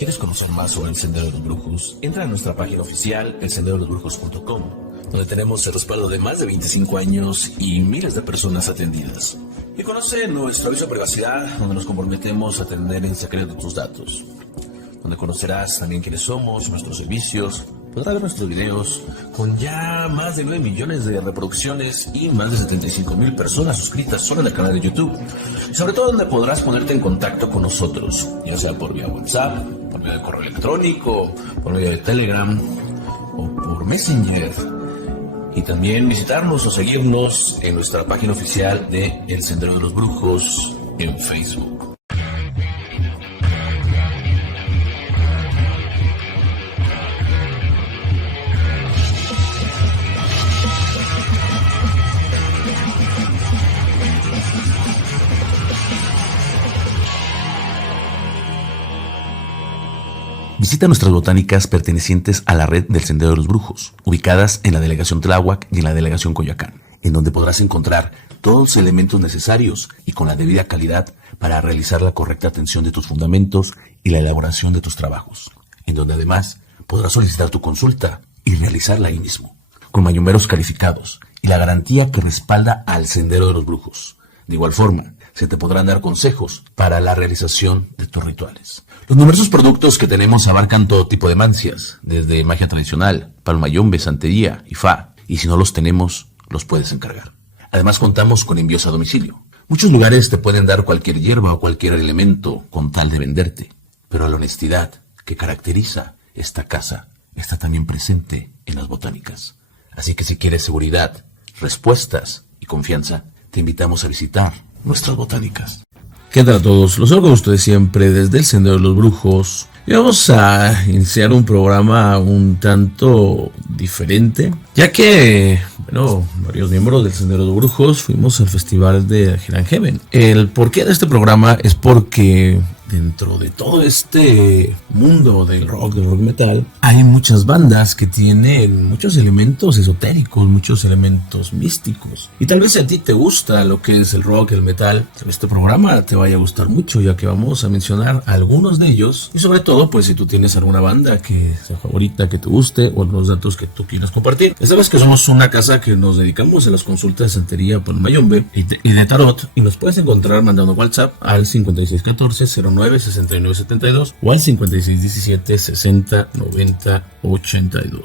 ¿Quieres conocer más sobre el Sendero de los Brujos? Entra a nuestra página oficial, elsenderodolosbrujos.com, donde tenemos el respaldo de más de 25 años y miles de personas atendidas. Y conoce nuestro aviso de privacidad, donde nos comprometemos a atender en secreto tus datos. Donde conocerás también quiénes somos, nuestros servicios, podrás ver nuestros videos con ya más de 9 millones de reproducciones y más de 75,000 personas suscritas solo en el canal de YouTube. Y sobre todo donde podrás ponerte en contacto con nosotros, ya sea por vía WhatsApp, por medio de correo electrónico, por medio de Telegram o por Messenger. Y también visitarnos o seguirnos en nuestra página oficial de El Sendero de los Brujos en Facebook. Visita nuestras botánicas pertenecientes a la red del Sendero de los Brujos, ubicadas en la delegación Tláhuac y en la delegación Coyoacán, en donde podrás encontrar todos los elementos necesarios y con la debida calidad para realizar la correcta atención de tus fundamentos y la elaboración de tus trabajos, en donde además podrás solicitar tu consulta y realizarla ahí mismo, con mayumberos calificados y la garantía que respalda al Sendero de los Brujos. De igual forma, se te podrán dar consejos para la realización de tus rituales. Los numerosos productos que tenemos abarcan todo tipo de mancias, desde magia tradicional, palmayombe, santería y fa, y si no los tenemos, los puedes encargar. Además contamos con envíos a domicilio. Muchos lugares te pueden dar cualquier hierba o cualquier elemento con tal de venderte, pero la honestidad que caracteriza esta casa está también presente en las botánicas. Así que si quieres seguridad, respuestas y confianza, te invitamos a visitar nuestras botánicas. ¿Qué tal a todos? Los saludo con ustedes siempre desde el Sendero de los Brujos. Y vamos a iniciar un programa un tanto diferente, ya que, varios miembros del Sendero de los Brujos fuimos al festival de Hell and Heaven. El porqué de este programa es porque dentro de todo este mundo del rock metal, hay muchas bandas que tienen muchos elementos esotéricos, muchos elementos místicos. Y tal vez si a ti te gusta lo que es el rock, el metal, este programa te vaya a gustar mucho, ya que vamos a mencionar algunos de ellos. Y sobre todo, pues si tú tienes alguna banda que sea favorita, que te guste, o algunos datos que tú quieras compartir. Ya sabes que somos una casa que nos dedicamos a las consultas de santería por mayombe y de tarot. Y nos puedes encontrar mandando WhatsApp al 5614-096972 o al 5617-609082.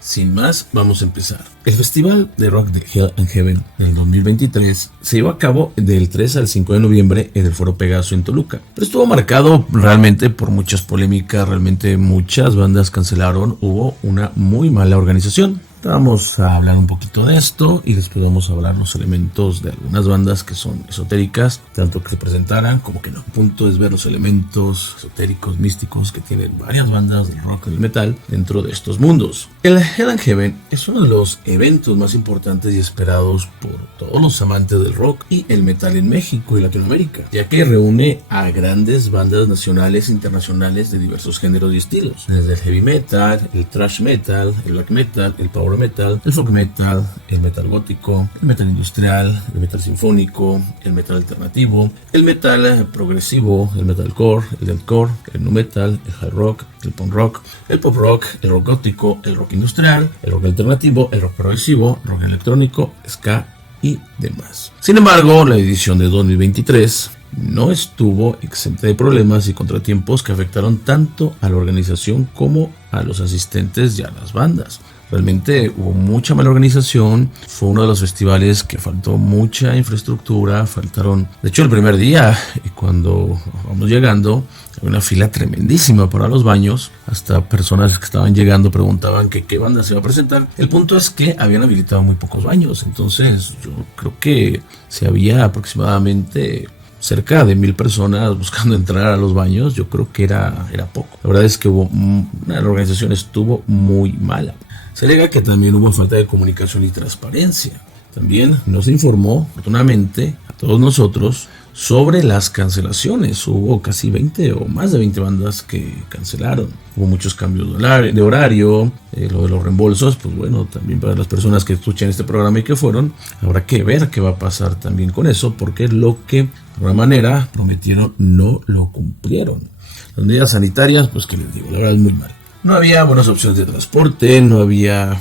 Sin más, vamos a empezar. El Festival de Rock de Hell and Heaven del 2023 se llevó a cabo del 3 al 5 de noviembre en el Foro Pegaso en Toluca. Pero estuvo marcado realmente por muchas polémicas, realmente muchas bandas cancelaron, hubo una muy mala organización. Vamos a hablar un poquito de esto y después vamos a hablar los elementos de algunas bandas que son esotéricas, tanto que se presentaran como que no. El punto es ver los elementos esotéricos, místicos que tienen varias bandas del rock y del metal dentro de estos mundos. El Hell and Heaven es uno de los eventos más importantes y esperados por todos los amantes del rock y el metal en México y Latinoamérica, ya que reúne a grandes bandas nacionales e internacionales de diversos géneros y estilos, desde el heavy metal, el thrash metal, el black metal, el power metal, el folk metal, el metal gótico, el metal industrial, el metal sinfónico, el metal alternativo, el metal progresivo, el metalcore, el deathcore, el nu metal, el hard rock, el punk rock, el pop rock, el rock gótico, el rock industrial, el rock alternativo, el rock progresivo, rock electrónico, ska y demás. Sin embargo, la edición de 2023 no estuvo exenta de problemas y contratiempos que afectaron tanto a la organización como a los asistentes y a las bandas. Realmente hubo mucha mala organización, fue uno de los festivales que faltó mucha infraestructura, de hecho el primer día, cuando vamos llegando, había una fila tremendísima para los baños, hasta personas que estaban llegando preguntaban que qué banda se iba a presentar. El punto es que habían habilitado muy pocos baños, entonces yo creo que se había aproximadamente cerca de 1,000 personas buscando entrar a los baños. Yo creo que era poco. La verdad es que la organización estuvo muy mala. Se alega que también hubo falta de comunicación y transparencia. También nos informó, afortunadamente, a todos nosotros sobre las cancelaciones. Hubo casi 20 o más de 20 bandas que cancelaron. Hubo muchos cambios de horario. Lo de los reembolsos, pues bueno, también para las personas que escuchan este programa y que fueron, habrá que ver qué va a pasar también con eso, porque lo que de alguna manera prometieron no lo cumplieron. Las medidas sanitarias, pues que les digo, la verdad es muy mal. No había buenas opciones de transporte, no había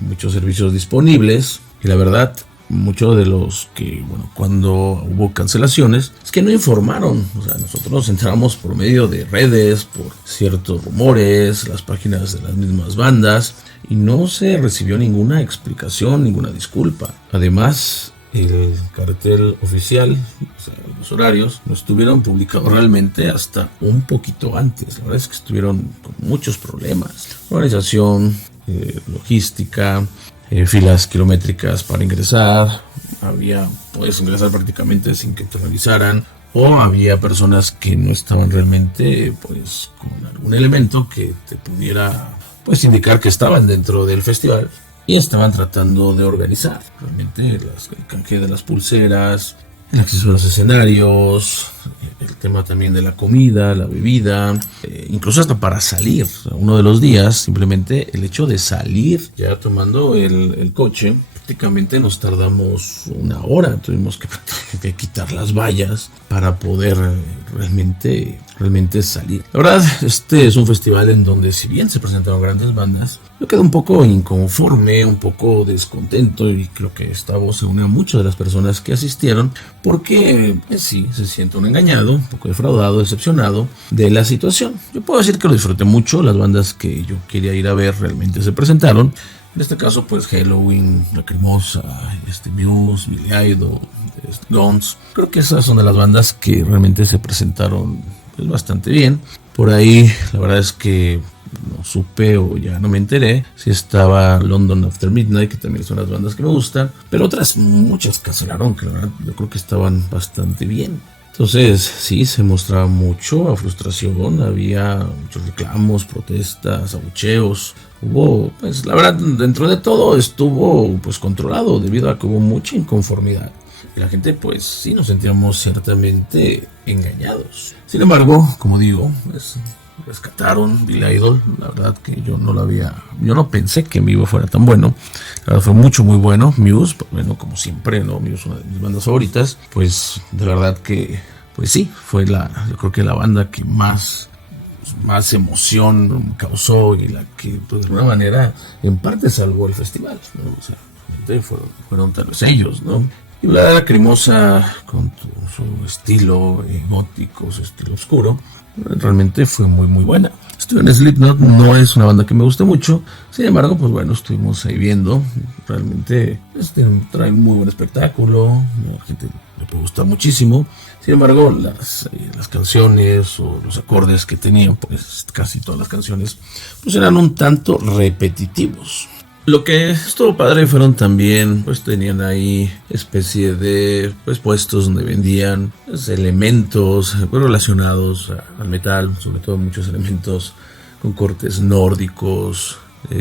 muchos servicios disponibles y la verdad, muchos de los que, cuando hubo cancelaciones, es que no informaron. O sea, nosotros nos enteramos por medio de redes, por ciertos rumores, las páginas de las mismas bandas y no se recibió ninguna explicación, ninguna disculpa. Además, el cartel oficial, o sea, los horarios, no estuvieron publicados realmente hasta un poquito antes. La verdad es que estuvieron con muchos problemas. Organización, logística, filas kilométricas para ingresar. Puedes ingresar prácticamente sin que te revisaran. O había personas que no estaban realmente con algún elemento que te pudiera indicar que estaban dentro del festival. Y estaban tratando de organizar realmente el canje de las pulseras, el acceso a los escenarios, el tema también de la comida, la bebida, incluso hasta para salir. O sea, uno de los días, simplemente el hecho de salir ya tomando el coche, prácticamente nos tardamos una hora. Tuvimos que quitar las vallas para poder realmente salir. La verdad, este es un festival en donde, si bien se presentaron grandes bandas, yo quedé un poco inconforme, un poco descontento, y creo que esta voz se une a muchas de las personas que asistieron, porque sí, se siente un engañado, un poco defraudado, decepcionado de la situación. Yo puedo decir que lo disfruté mucho. Las bandas que yo quería ir a ver realmente se presentaron. En este caso, Helloween, Lacrimosa, Muse, Billy Idol, Guns. Creo que esas son de las bandas que realmente se presentaron bastante bien. Por ahí, la verdad es que no supe o ya no me enteré si estaba London After Midnight, que también son las bandas que me gustan. Pero muchas cancelaron, que la verdad yo creo que estaban bastante bien. Entonces, sí, se mostraba mucho frustración, había muchos reclamos, protestas, abucheos. Hubo, la verdad, dentro de todo estuvo controlado, debido a que hubo mucha inconformidad. Y la gente, sí, nos sentíamos ciertamente engañados. Sin embargo, como digo, rescataron Billy Idol. La verdad que yo no pensé que en vivo fuera tan bueno. La verdad fue muy bueno. Muse, como siempre, ¿no? Muse es una de mis bandas favoritas. De verdad que, sí, fue yo creo que la banda que más emoción causó y la que, de alguna manera, en parte salvó el festival, ¿no? O sea, fueron tal vez ellos, ¿no? Y la Lacrimosa, con su estilo gótico, su estilo oscuro, realmente fue muy buena. Estuve en Slipknot, no es una banda que me guste mucho. Sin embargo, estuvimos ahí viendo. Realmente trae muy buen espectáculo. A la gente le puede gustar muchísimo. Sin embargo, las canciones o los acordes que tenían, casi todas las canciones, eran un tanto repetitivos. Lo que estuvo padre fueron también, tenían ahí especie de puestos donde vendían elementos relacionados al metal, sobre todo muchos elementos con cortes nórdicos,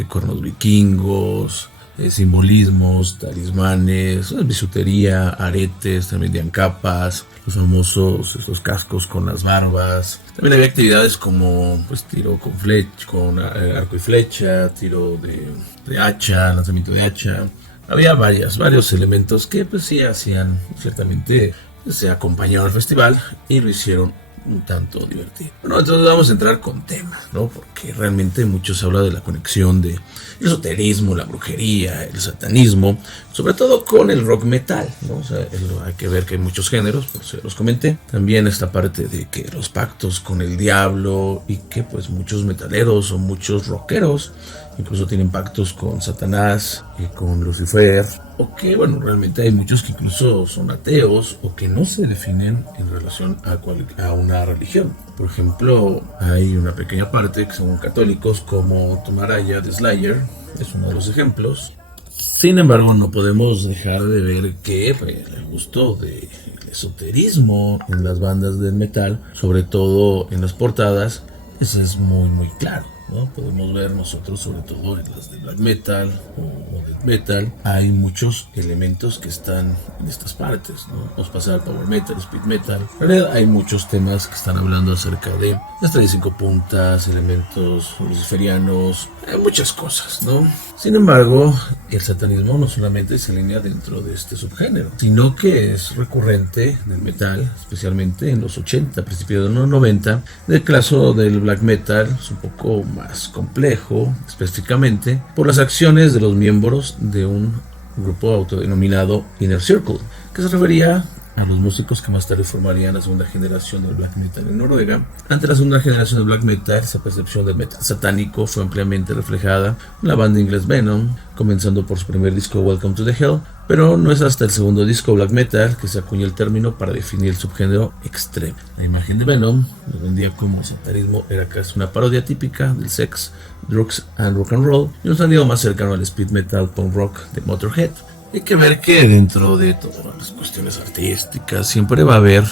cuernos vikingos, simbolismos, talismanes, bisutería, aretes, también vendían capas, los famosos estos cascos con las barbas. También había actividades como tiro con arco y flecha, tiro de hacha, lanzamiento de hacha. Había varios elementos que sí hacían, ciertamente se acompañaron al festival y lo hicieron un tanto divertido. Bueno, entonces vamos a entrar con tema, ¿no? Porque realmente mucho se habla de la conexión del esoterismo, la brujería, el satanismo, sobre todo con el rock metal, ¿no? O sea, hay que ver que hay muchos géneros, por eso los comenté. También esta parte de que los pactos con el diablo y que muchos metaleros o muchos rockeros incluso tienen pactos con Satanás y con Lucifer, o que realmente hay muchos que incluso son ateos o que no se definen en relación a una religión. Por ejemplo, hay una pequeña parte que son católicos, como Tom Araya de Slayer, es uno de los ejemplos. Sin embargo, no podemos dejar de ver que el gusto del esoterismo en las bandas del metal, sobre todo en las portadas, eso es muy claro. ¿no? Podemos ver nosotros, sobre todo en las de black metal o death metal, hay muchos elementos que están en estas partes, ¿no? Vamos a pasar al power metal, speed metal. En realidad hay muchos temas que están hablando acerca de las 35 puntas, elementos luciferianos, hay muchas cosas, ¿no? Sin embargo, el satanismo no solamente se alinea dentro de este subgénero, sino que es recurrente del metal, especialmente en los 80, principios de los 90. El caso del black metal es un poco más complejo, específicamente por las acciones de los miembros de un grupo autodenominado Inner Circle, que se refería a los músicos que más tarde formarían la segunda generación del black metal en Noruega. Ante la segunda generación del black metal, esa percepción del metal satánico fue ampliamente reflejada en la banda inglés Venom, comenzando por su primer disco Welcome to the Hell, pero no es hasta el segundo disco black metal que se acuña el término para definir el subgénero extremo. La imagen de Venom nos vendía como el satanismo era casi una parodia típica del sex, drugs and rock and roll, y un sonido más cercano al speed metal punk rock de Motorhead. Hay que ver que dentro de todas las cuestiones artísticas siempre va a haber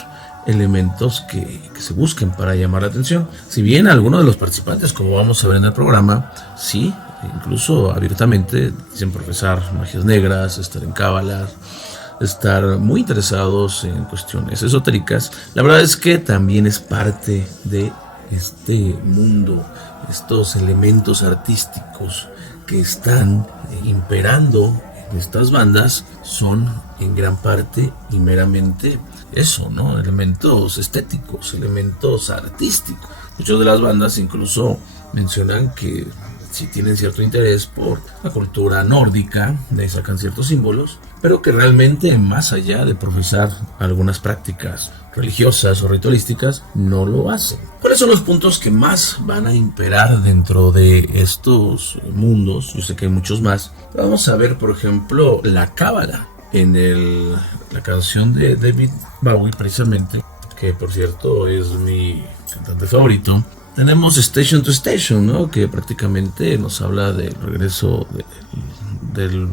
elementos que se busquen para llamar la atención. Si bien algunos de los participantes, como vamos a ver en el programa, sí, incluso abiertamente dicen profesar magias negras, estar en cábala, estar muy interesados en cuestiones esotéricas, la verdad es que también es parte de este mundo, estos elementos artísticos que están imperando. Estas bandas son en gran parte y meramente eso, ¿no? Elementos estéticos, elementos artísticos. Muchas de las bandas incluso mencionan que si tienen cierto interés por la cultura nórdica, de ahí sacan ciertos símbolos, pero que realmente más allá de profesar algunas prácticas religiosas o ritualísticas, no lo hacen. ¿Cuáles son los puntos que más van a imperar dentro de estos mundos? Yo sé que hay muchos más. Vamos a ver, por ejemplo, la cábala en la canción de David Bowie, precisamente, que por cierto es mi cantante favorito. Tenemos Station to Station, ¿no? Que prácticamente nos habla del regreso del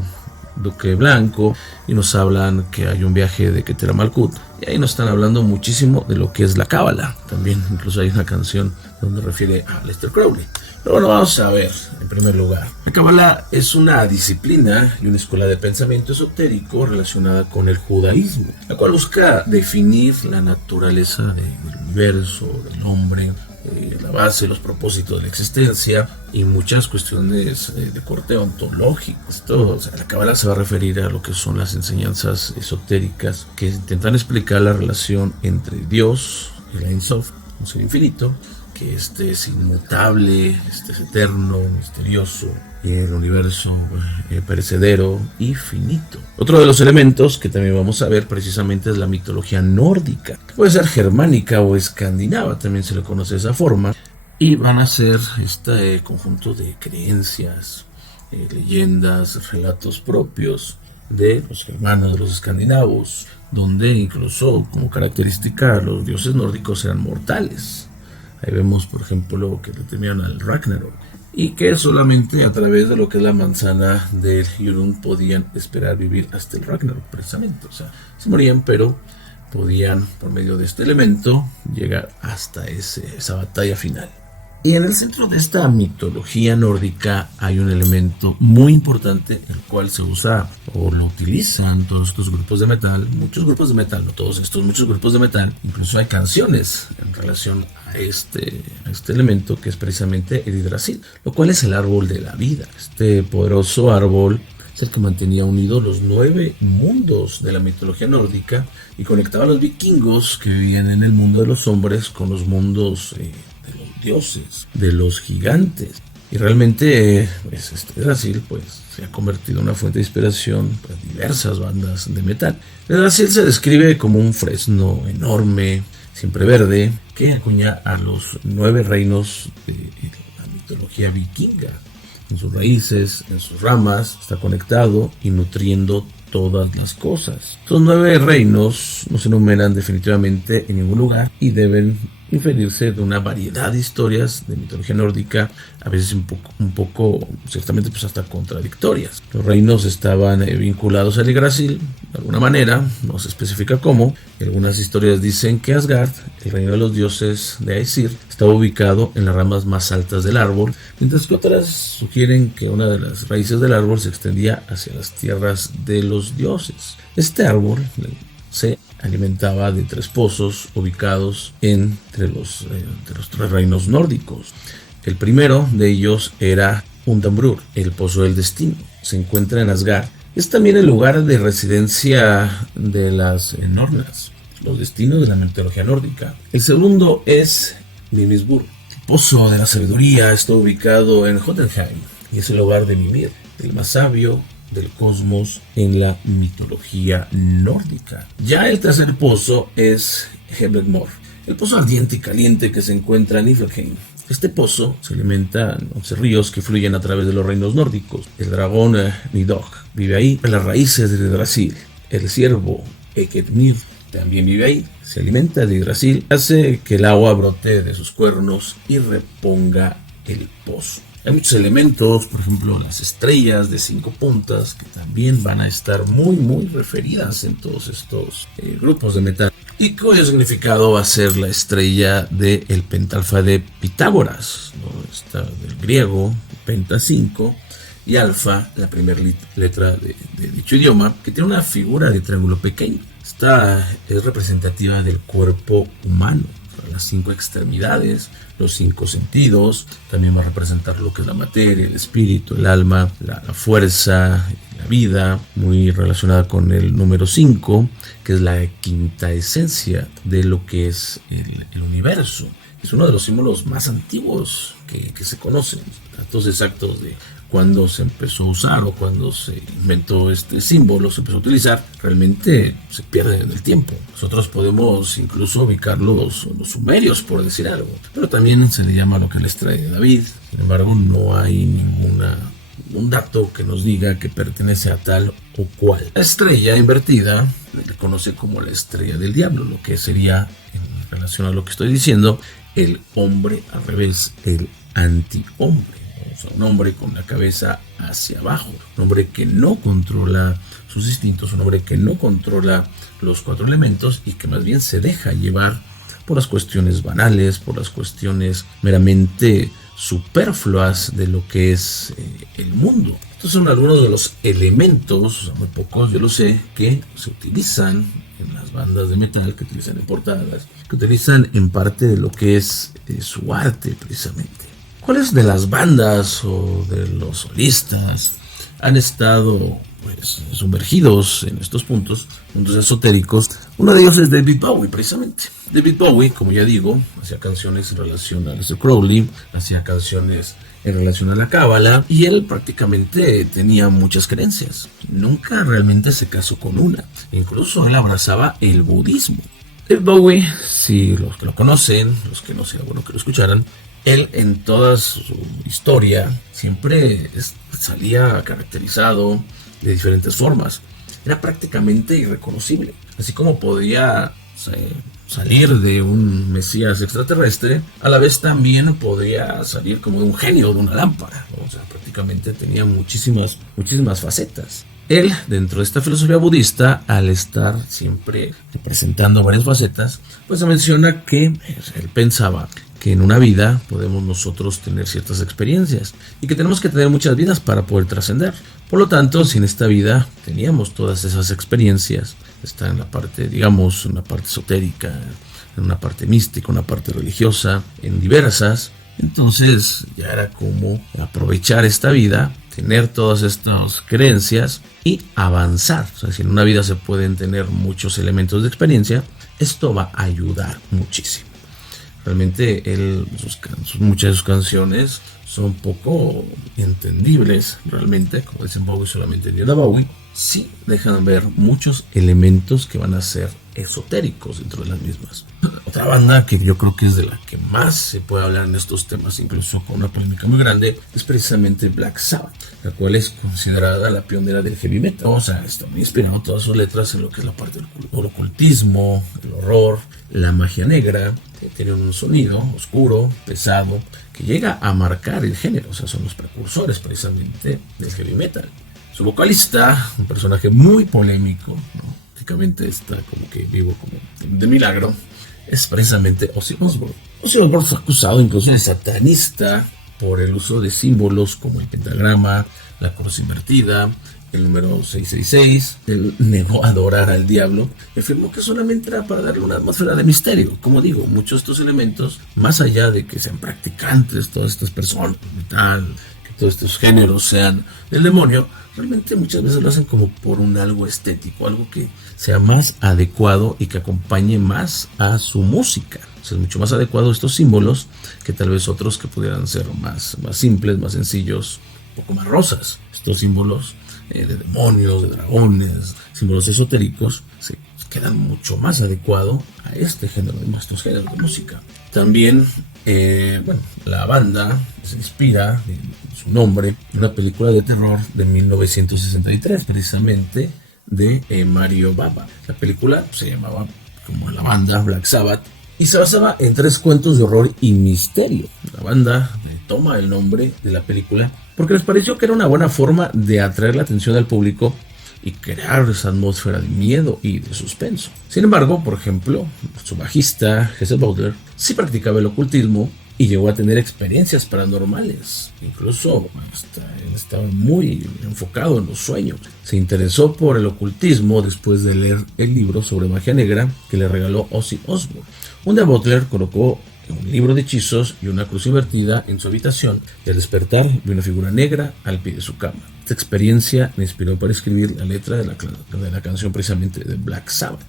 Duque Blanco, y nos hablan que hay un viaje de Keter a Malkuth, y ahí nos están hablando muchísimo de lo que es la cábala. También incluso hay una canción donde refiere a Aleister Crowley. Pero bueno, vamos a ver, en primer lugar, la cábala es una disciplina y una escuela de pensamiento esotérico relacionada con el judaísmo, la cual busca definir la naturaleza del universo, del hombre, la base, los propósitos de la existencia y muchas cuestiones de corte ontológico. La cábala se va a referir a lo que son las enseñanzas esotéricas que intentan explicar la relación entre Dios, el Ein Sof, un ser infinito, que es inmutable, es eterno, misterioso, y el universo perecedero y finito. Otro de los elementos que también vamos a ver precisamente es la mitología nórdica. Puede ser germánica o escandinava, también se le conoce de esa forma, y van a ser este conjunto de creencias, leyendas, relatos propios de los germanos, de los escandinavos, donde incluso como característica los dioses nórdicos eran mortales. Ahí vemos, por ejemplo, que tenían al Ragnarok, y que solamente a través de lo que es la manzana del Jörund podían esperar vivir hasta el Ragnarok, precisamente. O sea, se morían, pero podían, por medio de este elemento, llegar hasta esa batalla final. Y en el centro de esta mitología nórdica hay un elemento muy importante, el cual se usa o lo utilizan todos estos grupos de metal, muchos grupos de metal, no todos estos, muchos grupos de metal, incluso hay canciones en relación a este elemento, que es precisamente el Yggdrasil, lo cual es el árbol de la vida. Este poderoso árbol es el que mantenía unidos los 9 mundos de la mitología nórdica y conectaba a los vikingos que vivían en el mundo de los hombres con los mundos dioses, de los gigantes. Y realmente este Yggdrasil se ha convertido en una fuente de inspiración para diversas bandas de metal. El Yggdrasil se describe como un fresno enorme, siempre verde, que acuña a los 9 reinos de la mitología vikinga. En sus raíces, en sus ramas, está conectado y nutriendo todas las cosas. Estos 9 reinos no se enumeran definitivamente en ningún lugar y deben inferirse de una variedad de historias de mitología nórdica, a veces un poco ciertamente pues hasta contradictorias. Los reinos estaban vinculados al Yggdrasil, de alguna manera, no se especifica cómo. Algunas historias dicen que Asgard, el reino de los dioses de Aesir, estaba ubicado en las ramas más altas del árbol, mientras que otras sugieren que una de las raíces del árbol se extendía hacia las tierras de los dioses. Este árbol se alimentaba de 3 pozos ubicados entre los 3 reinos nórdicos. El primero de ellos era Undambrur, el pozo del destino. Se encuentra en Asgard. Es también el lugar de residencia de las Nornas, los destinos de la mitología nórdica. El segundo es Mimisbur. El pozo de la sabiduría está ubicado en Jotunheim y es el hogar de Mimir, el más sabio del cosmos en la mitología nórdica. Ya el tercer pozo es Hebredmor, el pozo ardiente y caliente que se encuentra en Niflheim. Este pozo se alimenta de 11 ríos que fluyen a través de los reinos nórdicos. El dragón Nidhogg vive ahí, en las raíces de Yggdrasil. El ciervo Eiknir también vive ahí, se alimenta de Yggdrasil, hace que el agua brote de sus cuernos y reponga el pozo. Hay muchos elementos, por ejemplo las estrellas de 5 puntas, que también van a estar muy referidas en todos estos grupos de metal. Y cuyo significado va a ser la estrella del pentalfa de Pitágoras, ¿no? Está del griego, penta 5, y alfa, la primera letra de dicho idioma, que tiene una figura de triángulo pequeño. Esta es representativa del cuerpo humano. Las 5 extremidades, los 5 sentidos, también va a representar lo que es la materia, el espíritu, el alma, la fuerza, la vida, muy relacionada con el número 5, que es la quinta esencia de lo que es el universo. Es uno de los símbolos más antiguos que se conocen. Datos exactos de cuando se empezó a usar o cuando se inventó este símbolo, se empezó a utilizar, realmente se pierde en el tiempo. Nosotros podemos incluso ubicar los sumerios, por decir algo, pero también se le llama lo que es la estrella de David. Sin embargo, no hay ningún dato que nos diga que pertenece a tal o cual. La estrella invertida se le conoce como la estrella del diablo, lo que sería, en relación a lo que estoy diciendo, el hombre al revés, el antihombre. O sea, un hombre con la cabeza hacia abajo, un hombre que no controla sus instintos, un hombre que no controla los 4 elementos y que más bien se deja llevar por las cuestiones banales, por las cuestiones meramente superfluas de lo que es el mundo. Estos son algunos de los elementos, muy pocos yo lo sé, que se utilizan en las bandas de metal, que utilizan en portadas, que utilizan en parte de lo que es su arte precisamente. ¿Cuáles de las bandas o de los solistas han estado sumergidos en estos puntos esotéricos? Uno de ellos es David Bowie, precisamente. David Bowie, como ya digo, hacía canciones en relación a Aleister Crowley, hacía canciones en relación a la cábala, y él prácticamente tenía muchas creencias. Nunca realmente se casó con una. Incluso él abrazaba el budismo. David Bowie, si los que lo conocen, los que no, sería bueno que lo escucharan, él en toda su historia siempre salía caracterizado de diferentes formas. Era prácticamente irreconocible. Así como podía salir de un mesías extraterrestre, a la vez también podría salir como de un genio de una lámpara. O sea, prácticamente tenía muchísimas facetas. Él, dentro de esta filosofía budista, al estar siempre representando varias facetas, pues se menciona que él pensaba que en una vida podemos nosotros tener ciertas experiencias y que tenemos que tener muchas vidas para poder trascender. Por lo tanto, si en esta vida teníamos todas esas experiencias, está en la parte, digamos, en una parte esotérica, en una parte mística, una parte religiosa, en diversas, entonces ya era como aprovechar esta vida, tener todas estas creencias y avanzar. O sea, si en una vida se pueden tener muchos elementos de experiencia, esto va a ayudar muchísimo. Realmente muchas de sus canciones son poco entendibles, realmente, como dicen Bowie solamente entiende a Bowie. sí dejan ver muchos elementos que van a ser esotéricos dentro de las mismas. Otra banda que yo creo que es de la que más se puede hablar en estos temas, incluso con una polémica muy grande, es precisamente Black Sabbath, la cual es considerada la pionera del heavy metal. O sea, está muy inspirado todas sus letras en lo que es la parte del ocultismo, el horror, la magia negra, que tiene un sonido oscuro, pesado, que llega a marcar el género. O sea, son los precursores precisamente del heavy metal. Su vocalista, un personaje muy polémico, ¿no? Prácticamente está como que vivo como de milagro, es precisamente Ozzy Osbourne. Ozzy Osbourne fue acusado incluso de satanista por el uso de símbolos como el pentagrama, la cruz invertida, el número 666. Él negó adorar al diablo y afirmó que solamente era para darle una atmósfera de misterio. Como digo, muchos de estos elementos, más allá de que sean practicantes todas estas personas, metal, que todos estos géneros sean del demonio, realmente muchas veces lo hacen como por un algo estético, algo que sea más adecuado y que acompañe más a su música. O sea, es mucho más adecuado estos símbolos que tal vez otros que pudieran ser más simples, más sencillos, un poco más rosas. Estos símbolos de demonios, de dragones, símbolos esotéricos, se quedan mucho más adecuado a este género, a estos géneros de música. También, la banda se inspira en su nombre en una película de terror de 1963, precisamente de Mario Bava. La película se llamaba como la banda Black Sabbath y se basaba en 3 cuentos de horror y misterio. La banda toma el nombre de la película porque les pareció que era una buena forma de atraer la atención del público y crear esa atmósfera de miedo y de suspenso. Sin embargo, por ejemplo, su bajista, Jesse Butler, sí practicaba el ocultismo y llegó a tener experiencias paranormales. Incluso él estaba muy enfocado en los sueños. Se interesó por el ocultismo después de leer el libro sobre magia negra que le regaló Ozzy Osbourne. Un día Butler colocó un libro de hechizos y una cruz invertida en su habitación y al despertar vio una figura negra al pie de su cama. Esta experiencia le inspiró para escribir la letra de la canción precisamente de Black Sabbath.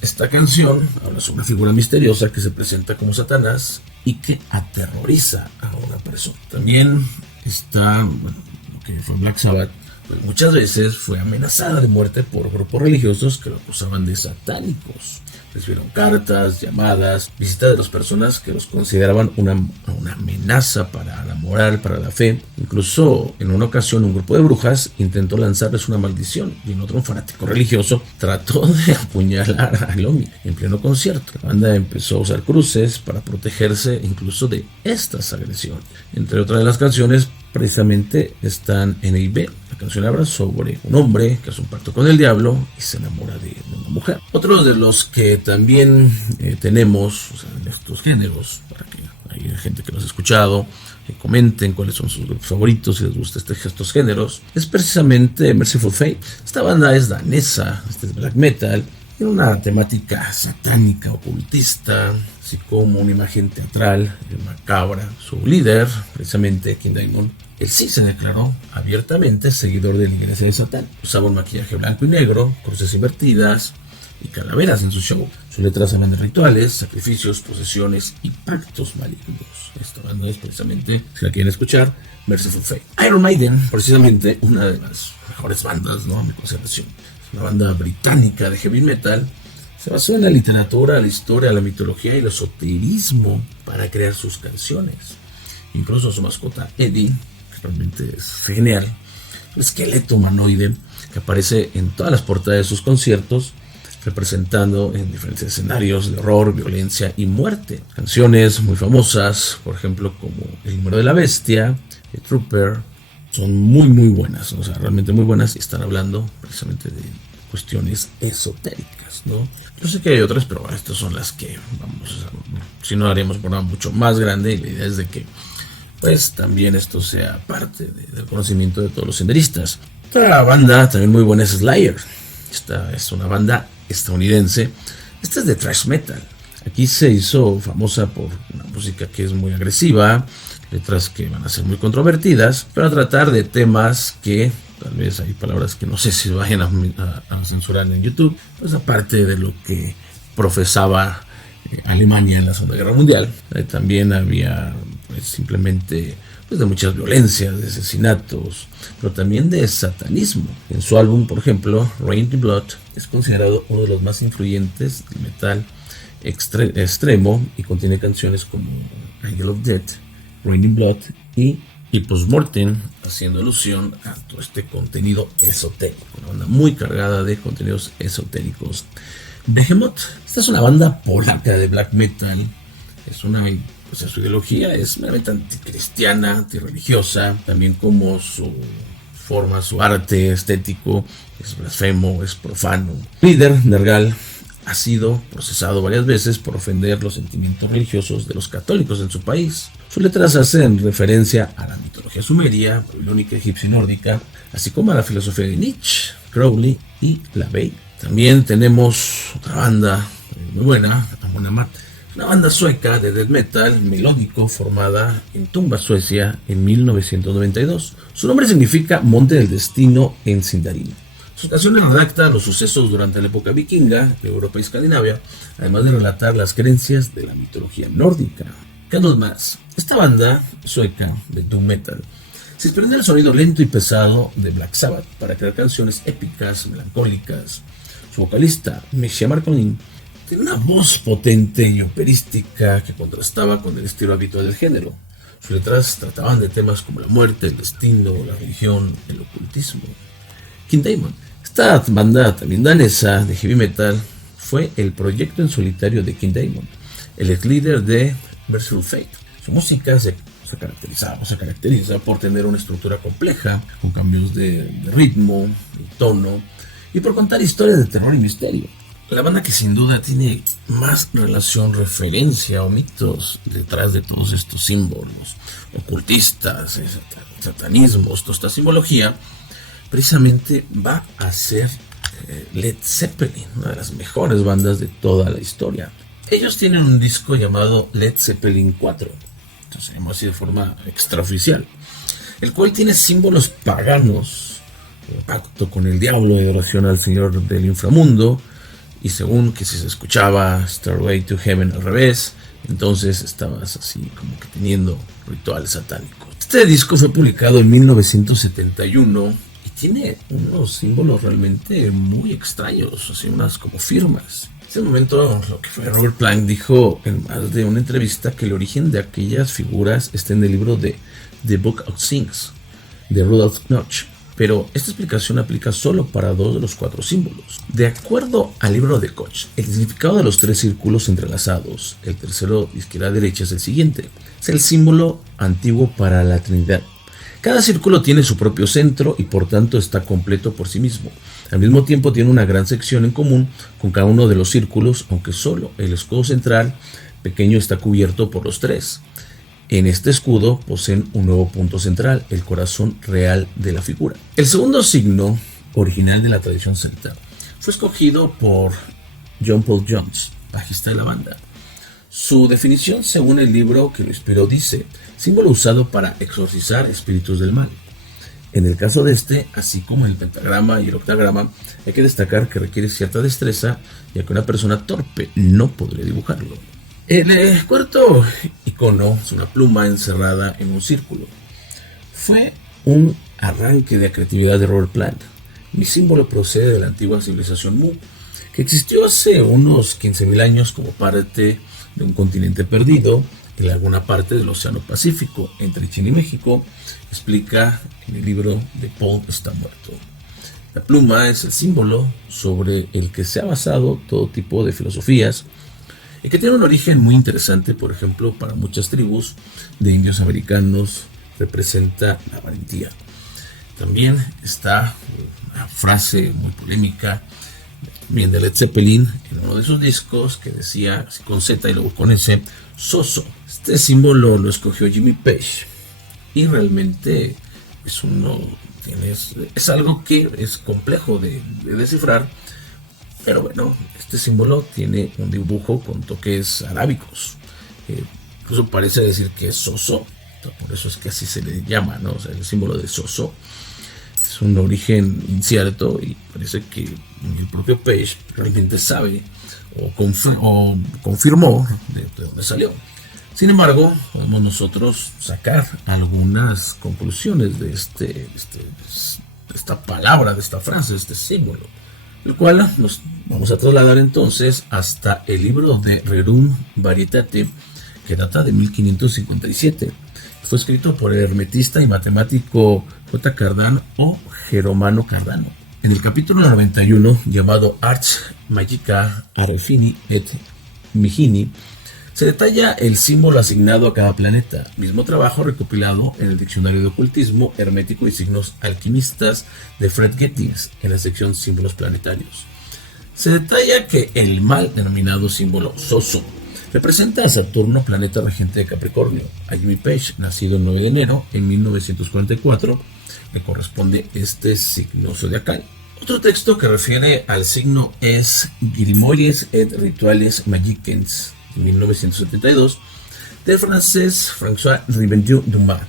Esta canción habla sobre una figura misteriosa que se presenta como Satanás y que aterroriza a una persona. También está, lo que fue Black Sabbath, pues muchas veces fue amenazada de muerte por grupos religiosos que lo acusaban de satánicos. Recibieron cartas, llamadas, visitas de las personas que los consideraban una amenaza para la moral, para la fe. Incluso en una ocasión un grupo de brujas intentó lanzarles una maldición y en otro un fanático religioso trató de apuñalar a Lomi en pleno concierto. La banda empezó a usar cruces para protegerse incluso de estas agresiones. Entre otras de las canciones precisamente están N.I.B. La canción habla sobre un hombre que hace un pacto con el diablo y se enamora de una mujer. Otro de los que también tenemos, o sea, en estos géneros, para que hay gente que los ha escuchado, que comenten cuáles son sus grupos favoritos, si les gusta estos géneros, es precisamente Merciful Fate. Esta banda es danesa, es black metal, tiene una temática satánica, ocultista, así como una imagen teatral, macabra. Su líder, precisamente King Diamond, él sí se declaró abiertamente seguidor de la iglesia de Satán. Usaba un maquillaje blanco y negro, cruces invertidas y calaveras en su show. Sus letras hablan de rituales, sacrificios, posesiones y pactos malignos. Esta banda es precisamente, si la quieren escuchar, Merciful Fate. Iron Maiden, precisamente una de las mejores bandas, ¿no?, a mi consideración. Una banda británica de heavy metal. Se basó en la literatura, la historia, la mitología y el esoterismo para crear sus canciones. Incluso su mascota, Eddie, que realmente es genial, un esqueleto humanoide que aparece en todas las portadas de sus conciertos, representando en diferentes escenarios de horror, violencia y muerte. Canciones muy famosas, por ejemplo, como El número de la bestia, The Trooper, son muy buenas, o sea, realmente muy buenas, y están hablando precisamente de cuestiones esotéricas, ¿no? Yo sé que hay otras, pero estas son las que vamos, o sea, si no haríamos un programa mucho más grande, y la idea es de que pues también esto sea parte del conocimiento de todos los senderistas. Otra banda también muy buena es Slayer. Esta es una banda estadounidense. Esta es de thrash metal. Aquí se hizo famosa por una música que es muy agresiva, letras que van a ser muy controvertidas, para tratar de temas que tal vez hay palabras que no sé si vayan a censurar en YouTube, pues aparte de lo que profesaba Alemania en la Segunda Guerra Mundial. También había pues simplemente pues, de muchas violencias, de asesinatos, pero también de satanismo. En su álbum, por ejemplo, Raining Blood, es considerado uno de los más influyentes del metal extremo y contiene canciones como Angel of Death, Raining Blood y Postmortem, haciendo alusión a todo este contenido esotérico, una banda muy cargada de contenidos esotéricos. Behemoth, esta es una banda polaca de black metal, su ideología es meramente anticristiana, antirreligiosa, también como su forma, su arte estético, es blasfemo, es profano. El líder, Nergal, ha sido procesado varias veces por ofender los sentimientos religiosos de los católicos en su país. Sus letras hacen referencia a la mitología sumeria, babilónica, egipcia y nórdica, así como a la filosofía de Nietzsche, Crowley y LaVey. También tenemos otra banda muy buena, Amon Amarth, una banda sueca de death metal melódico formada en Tumba, Suecia, en 1992. Su nombre significa Monte del Destino en Sindarin. Sus canciones redactan los sucesos durante la época vikinga de Europa y Escandinavia, además de relatar las creencias de la mitología nórdica. Candlemas, esta banda sueca de doom metal, se inspiró en el sonido lento y pesado de Black Sabbath para crear canciones épicas, melancólicas. Su vocalista, Misha Marcolin, tiene una voz potente y operística que contrastaba con el estilo habitual del género. Sus letras trataban de temas como la muerte, el destino, la religión, el ocultismo. King Diamond, esta banda también danesa de heavy metal, fue el proyecto en solitario de King Diamond, el ex líder de Merciful Fate. Su música se caracteriza por tener una estructura compleja, con cambios de ritmo, de tono, y por contar historias de terror y misterio. La banda que sin duda tiene más relación, referencia o mitos detrás de todos estos símbolos ocultistas, satanismos, toda esta simbología, precisamente va a ser Led Zeppelin, una de las mejores bandas de toda la historia. Ellos tienen un disco llamado Led Zeppelin 4, entonces se llama así de forma extraoficial, el cual tiene símbolos paganos, pacto con el diablo, de oración al señor del inframundo, y según que si se escuchaba Stairway to Heaven al revés, entonces estabas así como que teniendo rituales satánicos. Este disco fue publicado en 1971 y tiene unos símbolos realmente muy extraños, así unas como firmas. En ese momento, lo que fue Robert Plant dijo en más de una entrevista que el origen de aquellas figuras está en el libro de The Book of Things de Rudolf Notch, pero esta explicación aplica solo para 2 de los 4 símbolos. De acuerdo al libro de Koch, el significado de los 3 círculos entrelazados, el tercero de izquierda a derecha, es el siguiente: es el símbolo antiguo para la Trinidad. Cada círculo tiene su propio centro y por tanto está completo por sí mismo. Al mismo tiempo tiene una gran sección en común con cada uno de los círculos, aunque solo el escudo central pequeño está cubierto por los 3. En este escudo poseen un nuevo punto central, el corazón real de la figura. El segundo signo, original de la tradición celta, fue escogido por John Paul Jones, bajista de la banda. Su definición, según el libro que lo inspiró, dice: símbolo usado para exorcizar espíritus del mal. En el caso de este, así como en el pentagrama y el octagrama, hay que destacar que requiere cierta destreza, ya que una persona torpe no podría dibujarlo. El cuarto icono es una pluma encerrada en un círculo. Fue un arranque de creatividad de Robert Plant. Mi símbolo procede de la antigua civilización Mu, que existió hace unos 15.000 años como parte de un continente perdido en alguna parte del Océano Pacífico, entre China y México, explica en el libro de Paul está muerto. La pluma es el símbolo sobre el que se ha basado todo tipo de filosofías, y que tiene un origen muy interesante. Por ejemplo, para muchas tribus de indios americanos representa la valentía. También está una frase muy polémica también de Led Zeppelin en uno de sus discos que decía, así con Z y luego con S, Soso. Este símbolo lo escogió Jimmy Page y realmente es algo que es complejo de descifrar. Pero bueno, este símbolo tiene un dibujo con toques arábicos. Incluso parece decir que es Soso. Por eso es que así se le llama, ¿no? O sea, el símbolo de Soso es un origen incierto y parece que el propio Page realmente sabe o confirmó de dónde salió. Sin embargo, podemos nosotros sacar algunas conclusiones de esta palabra, de esta frase, de este símbolo, el cual nos vamos a trasladar entonces hasta el libro de Rerum Varietate, que data de 1557. Fue escrito por el hermetista y matemático J. Cardano o Geromano Cardano. En el capítulo 91, llamado Ars Magica Arefini et Migini, se detalla el símbolo asignado a cada planeta, mismo trabajo recopilado en el Diccionario de Ocultismo, Hermético y Signos Alquimistas de Fred Gettings, en la sección Símbolos Planetarios. Se detalla que el mal denominado símbolo Soso representa a Saturno, planeta regente de Capricornio. A Jimmy Page, nacido el 9 de enero en 1944, le corresponde este signo zodiacal. Otro texto que refiere al signo es Grimoires et Rituales Magiques, de 1972, del francés François Rivendieu Dumas.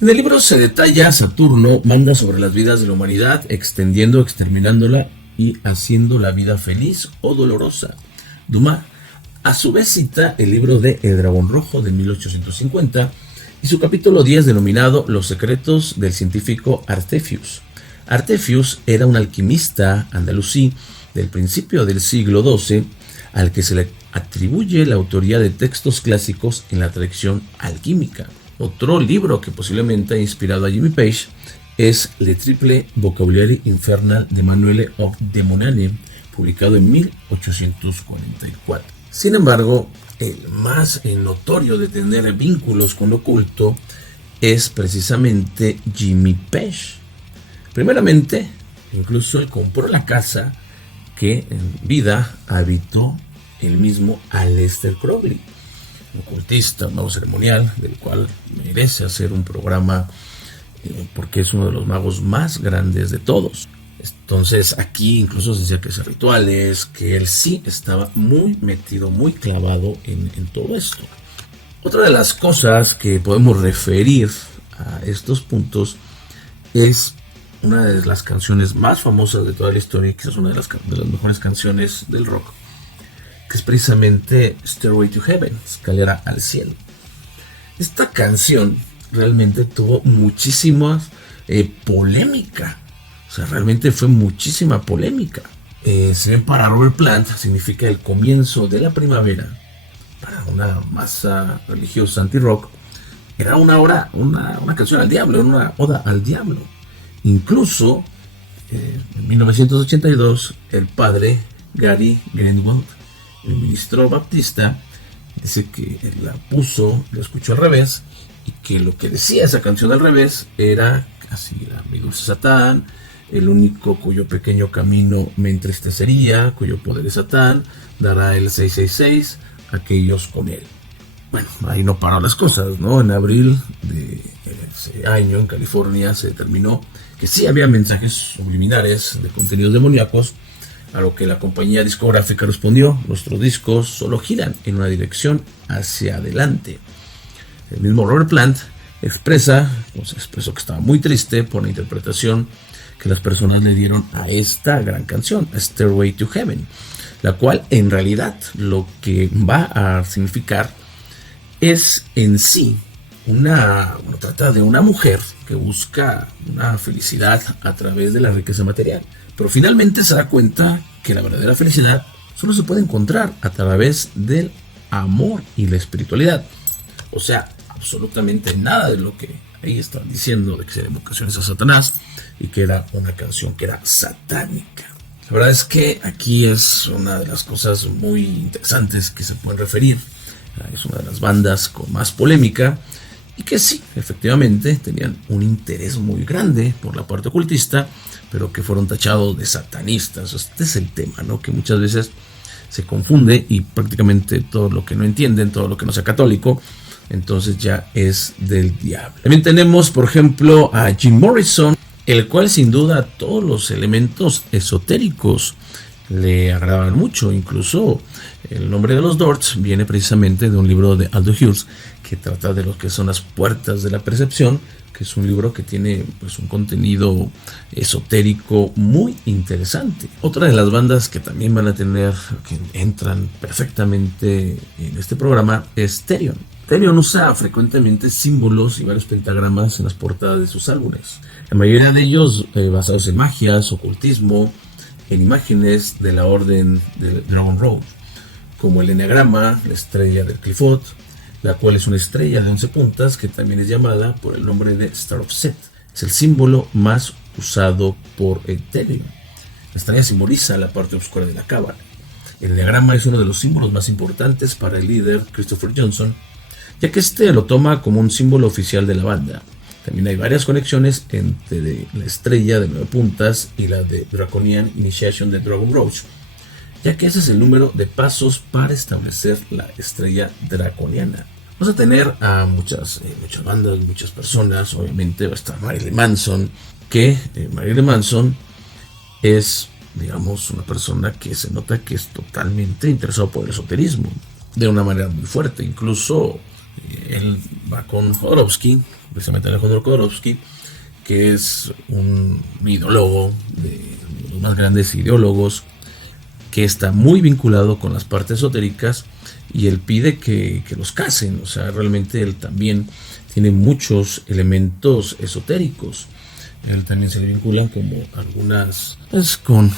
En el libro se detalla Saturno manda sobre las vidas de la humanidad, extendiendo, exterminándola y haciendo la vida feliz o dolorosa. Dumas a su vez cita el libro de El Dragón Rojo de 1850 y su capítulo 10 denominado Los secretos del científico Artefeus. Artefeus era un alquimista andalusí del principio del siglo XII al que se le atribuye la autoría de textos clásicos en la tradición alquímica. Otro libro que posiblemente ha inspirado a Jimmy Page es Le Triple Vocabulaire Infernal de Manuel Demonane, publicado en 1844. Sin embargo, el más notorio de tener vínculos con lo oculto es precisamente Jimmy Page. Primeramente, incluso él compró la casa que en vida habitó el mismo Aleister Crowley, un ocultista, un mago ceremonial, del cual merece hacer un programa porque es uno de los magos más grandes de todos. Entonces aquí incluso se decía que hacía rituales, que él sí estaba muy metido, muy clavado en todo esto. Otra de las cosas que podemos referir a estos puntos es una de las canciones más famosas de toda la historia, quizás una de las mejores canciones del rock, que es precisamente Stairway to Heaven, Escalera al Cielo. Esta canción realmente tuvo muchísima polémica. O sea, realmente fue muchísima polémica. Si bien para Robert Plant significa el comienzo de la primavera, para una masa religiosa anti-rock, era una canción al diablo, una oda al diablo. Incluso, en 1982, el padre Gary Greenwald, el ministro baptista, dice que él la escuchó al revés, y que lo que decía esa canción al revés era casi mi dulce Satán, el único cuyo pequeño camino me entristecería, cuyo poder es Satán, dará el 666 a aquellos con él. Bueno, ahí no pararon las cosas, ¿no? En abril de ese año en California se determinó que sí había mensajes subliminares de contenidos demoníacos, a lo que la compañía discográfica respondió: nuestros discos solo giran en una dirección hacia adelante. El mismo Robert Plant expresó que estaba muy triste por la interpretación que las personas le dieron a esta gran canción, Stairway to Heaven, la cual en realidad lo que va a significar es en sí trata de una mujer que busca una felicidad a través de la riqueza material, pero finalmente se da cuenta que la verdadera felicidad solo se puede encontrar a través del amor y la espiritualidad. O sea, absolutamente nada de lo que ahí están diciendo de que serían vocaciones a Satanás y que era una canción que era satánica. La verdad es que aquí es una de las cosas muy interesantes que se pueden referir. Es una de las bandas con más polémica y que sí, efectivamente tenían un interés muy grande por la parte ocultista, pero que fueron tachados de satanistas. Este es el tema, ¿no? Que muchas veces se confunde y prácticamente todo lo que no entienden, todo lo que no sea católico, entonces ya es del diablo. También tenemos, por ejemplo, a Jim Morrison, el cual sin duda todos los elementos esotéricos le agradaban mucho. Incluso el nombre de los Doors viene precisamente de un libro de Aldous Huxley que trata de lo que son las puertas de la percepción, que es un libro que tiene pues un contenido esotérico muy interesante. Otra de las bandas que también van a tener, que entran perfectamente en este programa, es Therion. Therion usa frecuentemente símbolos y varios pentagramas en las portadas de sus álbumes. La mayoría de ellos basados en magias, ocultismo, en imágenes de la orden de Dragon Road, como el eneagrama, la estrella del Qliphoth, la cual es una estrella de 11 puntas que también es llamada por el nombre de Star of Set. Es el símbolo más usado por Therion. La estrella simboliza la parte oscura de la cábala. El diagrama es uno de los símbolos más importantes para el líder Christopher Johnson, ya que este lo toma como un símbolo oficial de la banda. También hay varias conexiones entre la estrella de 9 puntas y la de Draconian Initiation de Dragon Roach, ya que ese es el número de pasos para establecer la estrella draconiana. Vamos a tener a muchas bandas, muchas personas. Obviamente va a estar Marilyn Manson, que Marilyn Manson es, digamos, una persona que se nota que es totalmente interesado por el esoterismo, de una manera muy fuerte. Incluso él va con Jodorowsky, precisamente Alejandro Jodorowsky, que es un ideólogo, de los más grandes ideólogos, que está muy vinculado con las partes esotéricas, y él pide que los casen. O sea, realmente él también tiene muchos elementos esotéricos. Él también se le vinculan como algunas con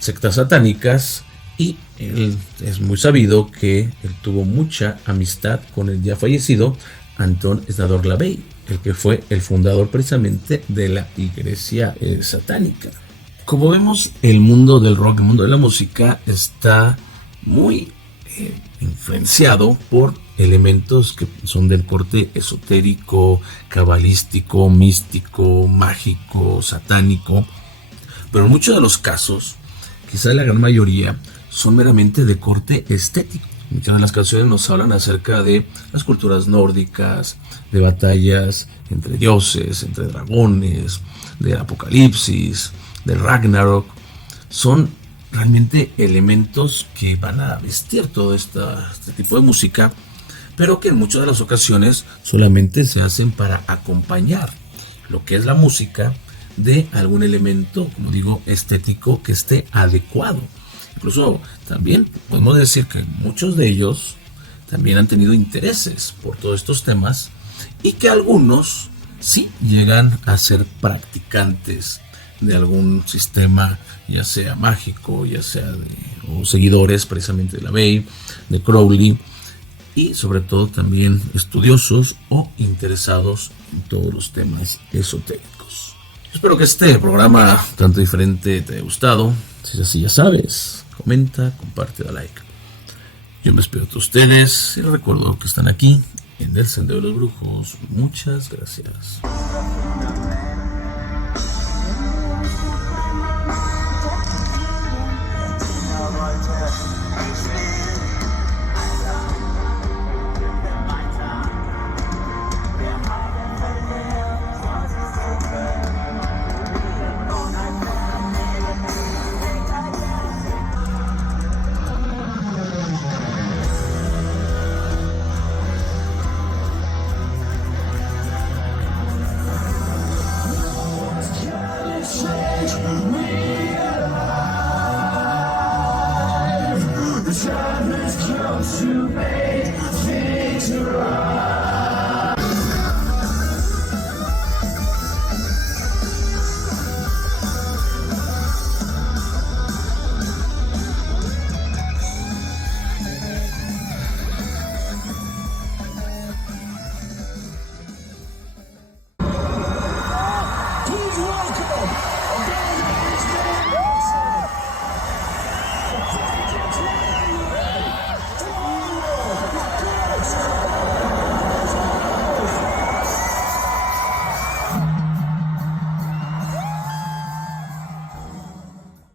sectas satánicas, y él es muy sabido que él tuvo mucha amistad con el ya fallecido Anton Sdador LaVey, el que fue el fundador precisamente de la iglesia satánica. Como vemos, el mundo del rock, el mundo de la música, está muy influenciado por elementos que son del corte esotérico, cabalístico, místico, mágico, satánico. Pero en muchos de los casos, quizá la gran mayoría, son meramente de corte estético. Muchas de las canciones nos hablan acerca de las culturas nórdicas, de batallas entre dioses, entre dragones, del apocalipsis, del Ragnarok. Son realmente elementos que van a vestir todo este tipo de música, pero que en muchas de las ocasiones solamente se hacen para acompañar lo que es la música de algún elemento, como digo, estético que esté adecuado. Incluso también podemos decir que muchos de ellos también han tenido intereses por todos estos temas, y que algunos sí llegan a ser practicantes de algún sistema, ya sea mágico, ya sea o seguidores precisamente de LaVey, de Crowley, y sobre todo también estudiosos o interesados en todos los temas esotéricos. Espero que este programa tanto diferente te haya gustado. Si es así, ya sabes, comenta, comparte, da like. Yo me despido de ustedes y les recuerdo que están aquí en el Sendero de los Brujos. Muchas gracias.